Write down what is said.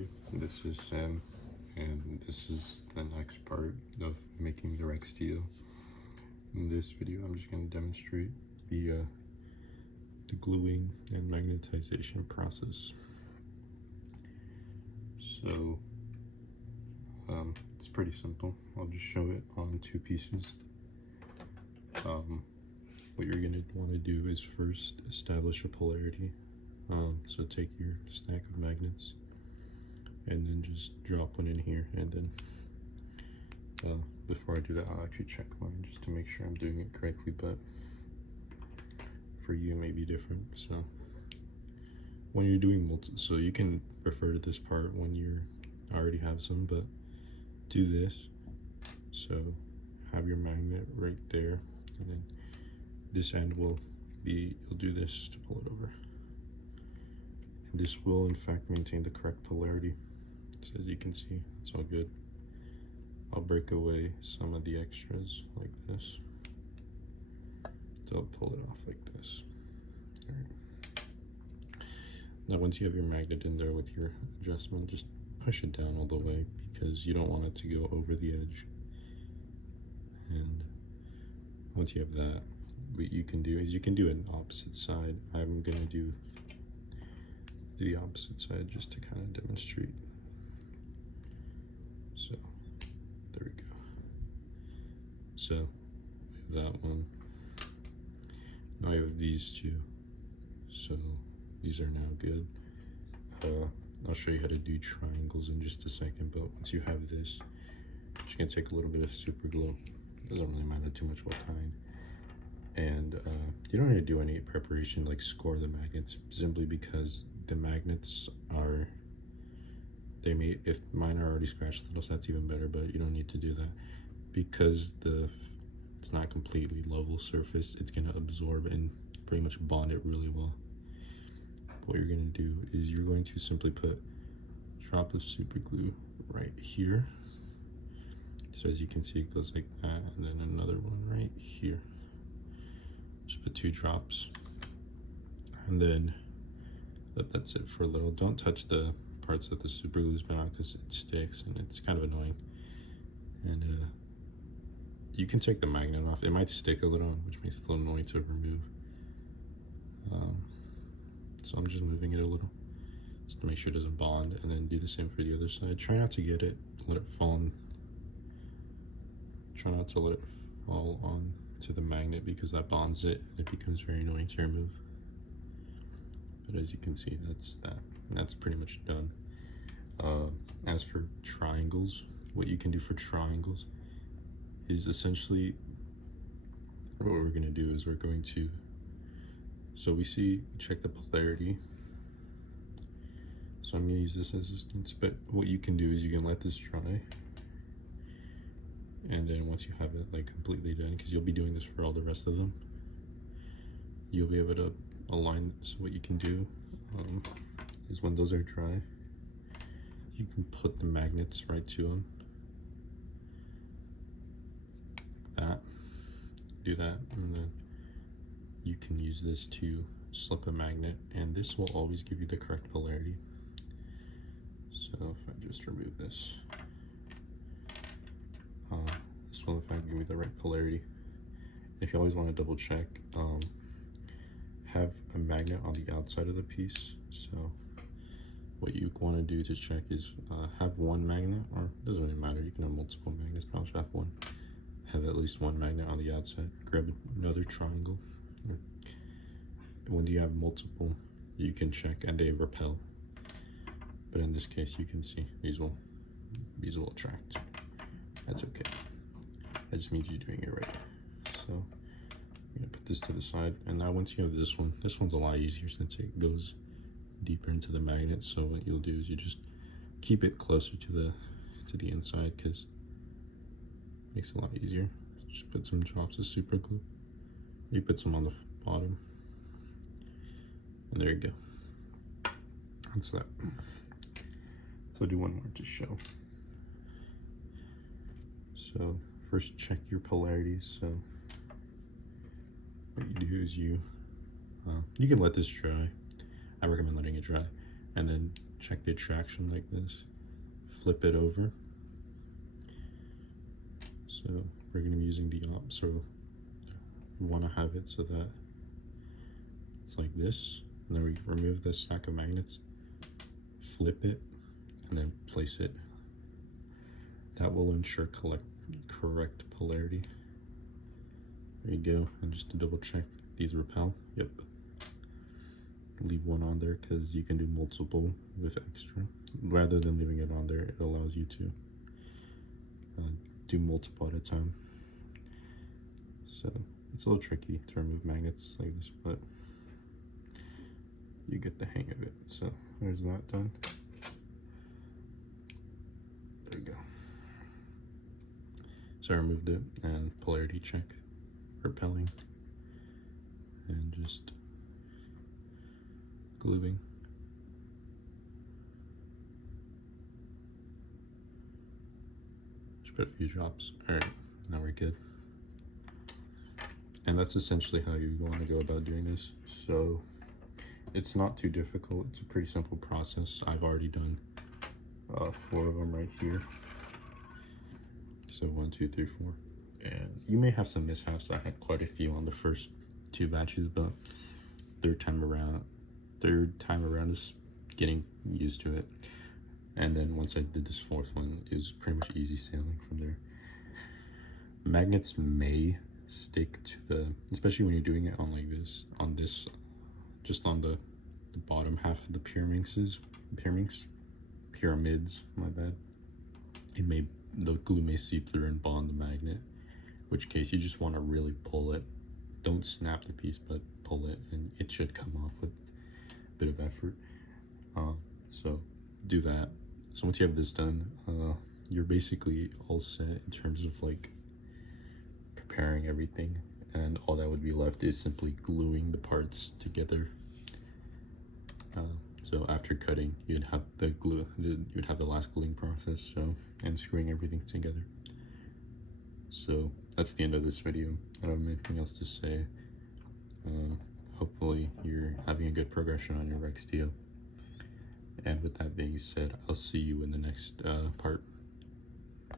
everybody, this is Sam, and this is the next part of making the RexTO. In this video, I'm just going to demonstrate the gluing and magnetization process. So, it's pretty simple. I'll just show it on two pieces. What you're going to want to do is first establish a polarity. So take your stack of magnets and then just drop one in here, and then before I do that, I'll actually check mine just to make sure I'm doing it correctly, but for you it may be different. So when you're doing so you can refer to this part when you already have some, but do this. So have your magnet right there, and then this end will be, you'll do this to pull it over. This will in fact maintain the correct polarity. So as you can see, it's all good. I'll break away some of the extras like this. So I'll pull it off like this. All right. Now once you have your magnet in there with your adjustment, just push it down all the way because you don't want it to go over the edge. And once you have that, what you can do is you can do an opposite side. I'm gonna do the opposite side just to kind of demonstrate. So there we go. So that one. Now I have these two. So these are now good. I'll show you how to do triangles in just a second, but once you have this, you're just gonna take a little bit of super glue. It doesn't really matter too much what kind. And you don't need to do any preparation like score the magnets, simply because the magnets are, they may, if mine are already scratched a little, so that's even better, but you don't need to do that because it's not completely level surface. It's going to absorb and pretty much bond it really well. What you're going to do is you're going to simply put a drop of super glue right here. So as you can see, it goes like that, and then another one right here. Just put 2 drops, and then that's it for a little. Don't touch the parts that the super glue's been on because it sticks and it's kind of annoying. And you can take the magnet off. It might stick a little, which makes it a little annoying to remove. So I'm just moving it a little just to make sure it doesn't bond, and then do the same for the other side. Try not to get it, let it fall on. Try not to let it fall on to the magnet because that bonds it and it becomes very annoying to remove. But as you can see, that's that, and that's pretty much done. As for triangles, what you can do for triangles is essentially what we're going to do is we're going to, so we see, check the polarity. So I'm going to use this as distance, but what you can do is you can let this dry, and then once you have it like completely done, because you'll be doing this for all the rest of them, you'll be able to align. So what you can do is when those are dry, you can put the magnets right to them. That, do that, and then you can use this to slip a magnet, and this will always give you the correct polarity. So if I just remove this, this will in fact give me the right polarity. If you always want to double check, have a magnet on the outside of the piece. So what you want to do to check is have one magnet, or it doesn't really matter, you can have multiple magnets, but I'll just have one. Have at least one magnet on the outside. Grab another triangle. When you have multiple, you can check and they repel. But in this case, you can see these will attract. That's okay. That just means you're doing it right. So I'm gonna put this to the side, and now once you have this one's a lot easier since it goes deeper into the magnet. So what you'll do is you just keep it closer to the inside because it makes it a lot easier. Just put some drops of super glue. You put some on the bottom, and there you go. That's that. So I'll do one more to show. So first check your polarities. So what you do is you can let this dry. I recommend letting it dry. and then check the traction like this. Flip it over. So we're going to be using the op, so we want to have it so that it's like this, and then we remove the stack of magnets, flip it, and then place it. That will ensure correct polarity. There you go. And just to double check, these repel. Yep. Leave one on there because you can do multiple with extra. Rather than leaving it on there, it allows you to do multiple at a time. So it's a little tricky to remove magnets like this, but you get the hang of it. So there's that done. There you go. So I removed it, and polarity check, repelling, and just gluing. Just put a few drops. Alright, now we're good. And that's essentially how you want to go about doing this. So it's not too difficult. It's a pretty simple process. I've already done 4 of them right here. So 1, 2, 3, 4. And you may have some mishaps. I had quite a few on the first 2 batches, but third time around is getting used to it. And then once I did this 4th one, it was pretty much easy sailing from there. Magnets may stick to the, especially when you're doing it on like this, just on the bottom half of the pyramids, my bad. The glue may seep through and bond the magnet, which case you just want to really pull it. Don't snap the piece, but pull it, and it should come off with a bit of effort. So do that. So once you have this done, you're basically all set in terms of like preparing everything, and all that would be left is simply gluing the parts together. So after cutting, you'd have the last gluing process, and screwing everything together. So that's the end of this video. I don't have anything else to say. Hopefully you're having a good progression on your RexTO. And with that being said, I'll see you in the next part.